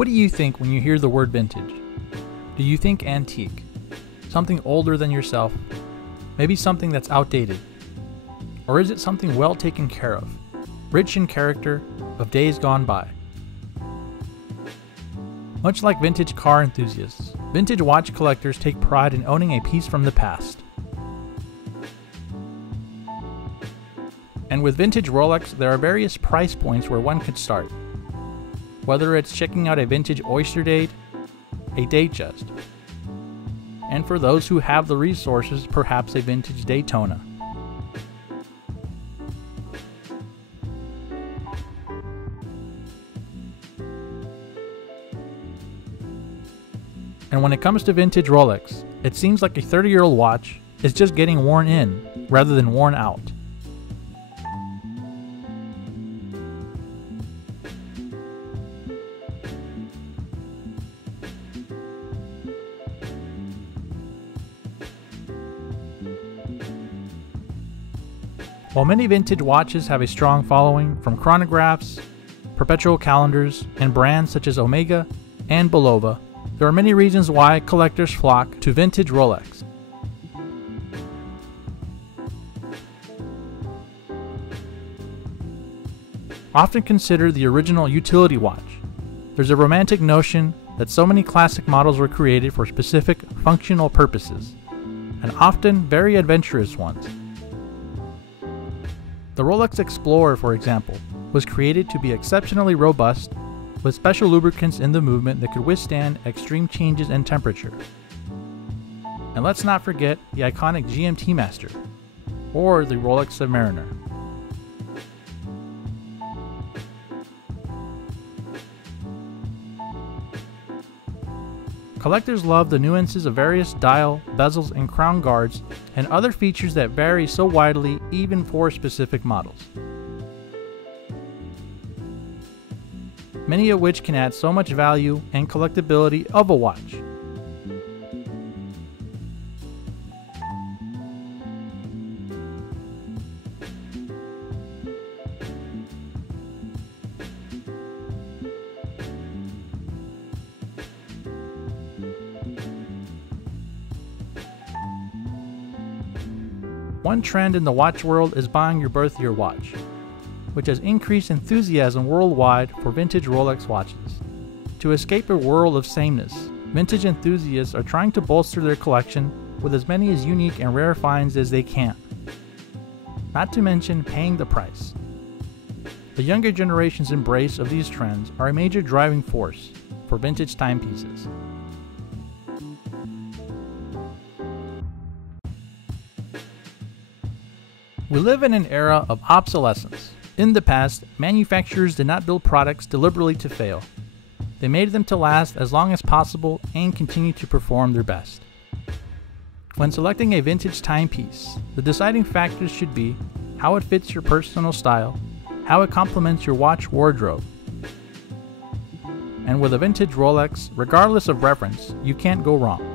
What do you think when you hear the word vintage? Do you think antique? Something older than yourself? Maybe something that's outdated? Or is it something well taken care of, rich in character, of days gone by? Much like vintage car enthusiasts, vintage watch collectors take pride in owning a piece from the past. And with vintage Rolex, there are various price points where one could start. Whether it's checking out a vintage Oyster date, a Datejust, and for those who have the resources, perhaps a vintage Daytona. And when it comes to vintage Rolex, it seems like a 30-year-old watch is just getting worn in rather than worn out. While many vintage watches have a strong following from chronographs, perpetual calendars, and brands such as Omega and Bulova, there are many reasons why collectors flock to vintage Rolex. Often considered the original utility watch, there's a romantic notion that so many classic models were created for specific functional purposes, and often very adventurous ones. The Rolex Explorer, for example, was created to be exceptionally robust, with special lubricants in the movement that could withstand extreme changes in temperature. And let's not forget the iconic GMT Master, or the Rolex Submariner. Collectors love the nuances of various dial, bezels, and crown guards, and other features that vary so widely even for specific models. Many of which can add so much value and collectability of a watch. One trend in the watch world is buying your birth-year watch, which has increased enthusiasm worldwide for vintage Rolex watches. To escape a whirl of sameness, vintage enthusiasts are trying to bolster their collection with as many as unique and rare finds as they can. Not to mention paying the price. The younger generation's embrace of these trends are a major driving force for vintage timepieces. We live in an era of obsolescence. In the past, manufacturers did not build products deliberately to fail. They made them to last as long as possible and continue to perform their best. When selecting a vintage timepiece, the deciding factors should be how it fits your personal style, how it complements your watch wardrobe. And with a vintage Rolex, regardless of reference, you can't go wrong.